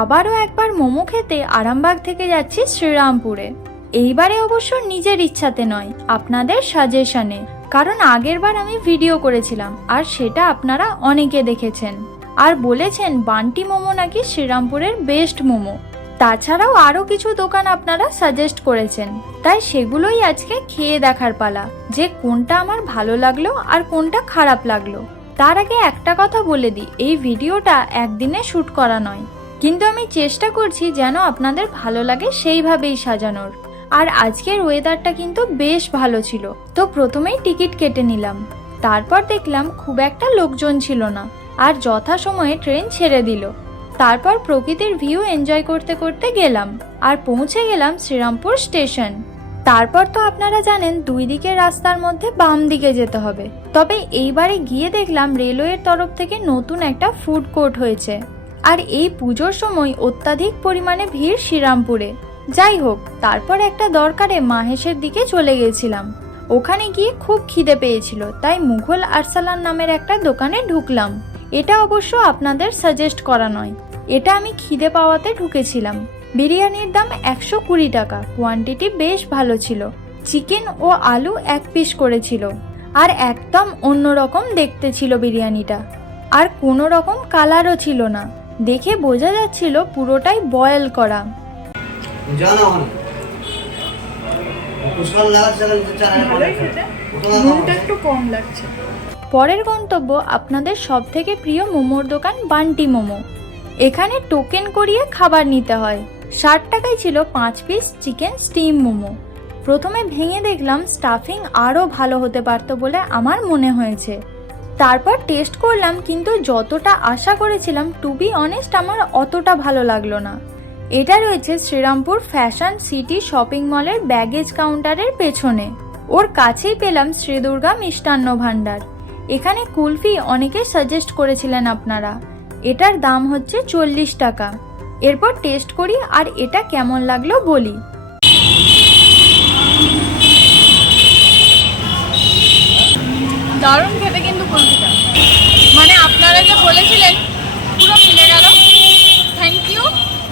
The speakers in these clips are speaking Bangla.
আবারও একবার মোমো খেতে আরামবাগ থেকে যাচ্ছি শ্রীরামপুরে। এইবারে অবশ্য নিজের ইচ্ছাতে নয়, আপনাদের সাজেশনে কারণ আগেরবার আমি ভিডিও করেছিলাম, আর সেটা আপনারা অনেকে দেখেছেন। আর বলেছেন বান্টি মোমো নাকি শ্রীরামপুরের বেস্ট মোমো। তাছাড়াও আরও কিছু দোকান আপনারা সাজেস্ট করেছেন। তাই সেগুলোই আজকে খেয়ে দেখার পালা, যে কোনটা আমার ভালো লাগল আর কোনটা খারাপ লাগল। তার আগে একটা কথা বলে দিই, এই ভিডিওটা একদিনে শ্যুট করা নয়। কিন্তু আমি চেষ্টা করছি যেন আপনাদের ভালো লাগে সেইভাবেই সাজানোর। আর আজকের ওয়েদারটা কিন্তু বেশ ভালো ছিল। তো প্রথমেই টিকিট কেটে নিলাম। তারপর দেখলাম খুব একটা লোকজন ছিল না। আর যথাসময়ে ট্রেন ছেড়ে দিল। তারপর প্রকৃতির ভিউ এনজয় করতে করতে গেলাম। আর পৌঁছে গেলাম শ্রীরামপুর স্টেশন তারপর তো আপনারা জানেন দুই দিকের রাস্তার মধ্যে বাম দিকে যেতে হবে। তবে এইবারে গিয়ে দেখলাম রেলওয়ের তরফ থেকে নতুন একটা ফুড কোর্ট হয়েছে। আর এই পুজোর সময় অত্যাধিক পরিমাণে ভিড় শ্রীরামপুরে। যাই হোক, তারপর একটা দরকারে মাহেশের দিকে চলে গেছিলাম। ওখানে গিয়ে খুব খিদে পেয়েছিল, তাই মুঘল আরসালান নামের একটা দোকানে ঢুকলাম। এটা অবশ্য আপনাদের সাজেস্ট করা নয়। এটা আমি খিদে পাওয়াতে ঢুকেছিলাম। বিরিয়ানির দাম একশো কুড়ি টাকা কোয়ান্টিটি বেশ ভালো ছিল। চিকেন ও আলু এক পিস করেছিল। আর একদম অন্যরকম দেখতে ছিল বিরিয়ানিটা। আর কোনো রকম কালারও ছিল না। দেখে বোঝা যাচ্ছিল পুরোটাই বয়েল করা। পরের গন্তব্য আপনাদের সব থেকে প্রিয় মোমোর দোকান বান্টি মোমো। এখানে টোকেন করিয়ে খাবার নিতে হয়। ষাট টাকায় ছিল পাঁচ পিস চিকেন স্টিম মোমো। প্রথমে ভেঙে দেখলাম স্টাফিং আরও ভালো হতে পারতো বলে আমার মনে হয়েছে। তারপর টেস্ট করলাম, কিন্তু যতটা আশা করেছিলাম টু বি অনেস্ট আমার অতটা ভালো লাগল না। এটা রয়েছে শ্রীরামপুর ফ্যাশন সিটি শপিং মলের ব্যাগেজ কাউন্টারের পেছনে। ওর কাছেই পেলাম শ্রীদুর্গা মিষ্টান্ন ভাণ্ডার। এখানে কুলফি অনেকে সাজেস্ট করেছিলেন আপনারা। এটার দাম হচ্ছে চল্লিশ টাকা। এরপর টেস্ট করি আর এটা কেমন লাগল বলি। দারুণ খেতে কিন্তু কুলফিটা মানে আপনারা যে বলেছিলেন পুরো মিলে গেল। থ্যাংক ইউ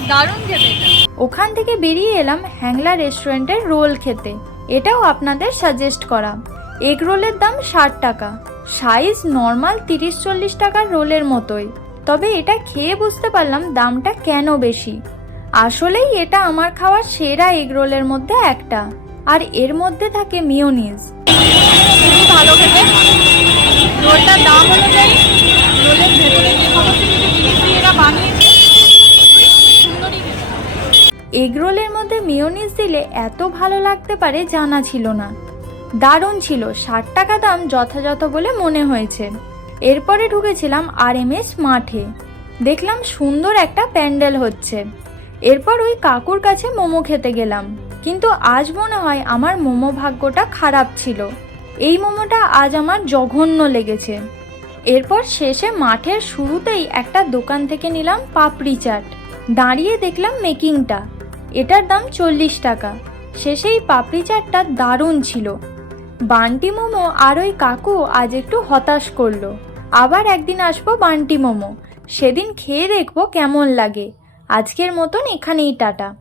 দারুণ খেতে ওখান থেকে বেরিয়ে এলাম হ্যাংলা রেস্টুরেন্টের রোল খেতে। এটাও আপনাদের সাজেস্ট করা। এগ রোলের দাম ষাট টাকা। সাইজ নর্মাল তিরিশ চল্লিশ টাকার রোলের মতোই। তবে এটা খেয়ে বুঝতে পারলাম দামটা কেন বেশি। আসলেই এটা আমার খাওয়ার সেরা এগ রোলের মধ্যে একটা। আর এর মধ্যে থাকে মিওনিজ খুবই ভালো খেতে। রোলটার দাম অনুযায়ী রোলের ভেতরে যে সমস্ত কিছু জিনিস দিয়ে এরা বানিয়েছে, সুন্দরই খেতে মধ্যে মিওনিজ দিলে এত ভালো লাগতে পারে জানা ছিল না। দারুণ ছিল, ষাট টাকা দাম যথাযথ বলে মনে হয়েছে। এরপরে ঢুকেছিলাম আর এম এস মাঠে। দেখলাম সুন্দর একটা প্যান্ডেল হচ্ছে। এরপর ওই কাকুর কাছে মোমো খেতে গেলাম। কিন্তু আজ মনে হয় আমার মোমো ভাগ্যটা খারাপ ছিল। এই মোমোটা আজ আমার জঘন্য লেগেছে। এরপর শেষে মাঠের শুরুতেই একটা দোকান থেকে নিলাম পাপড়ি চাট। দাঁড়িয়ে দেখলাম মেকিংটা। এটার দাম চল্লিশ টাকা। শেষেই পাপড়ি চাটটা দারুণ ছিল। বান্টি মোমো আর ওই কাকু আজ একটু হতাশ করল। আবার একদিন আসব বান্টি মোমো। সেদিন খেয়ে দেখব কেমন লাগে। আজকের মতন এখানেই টাটা।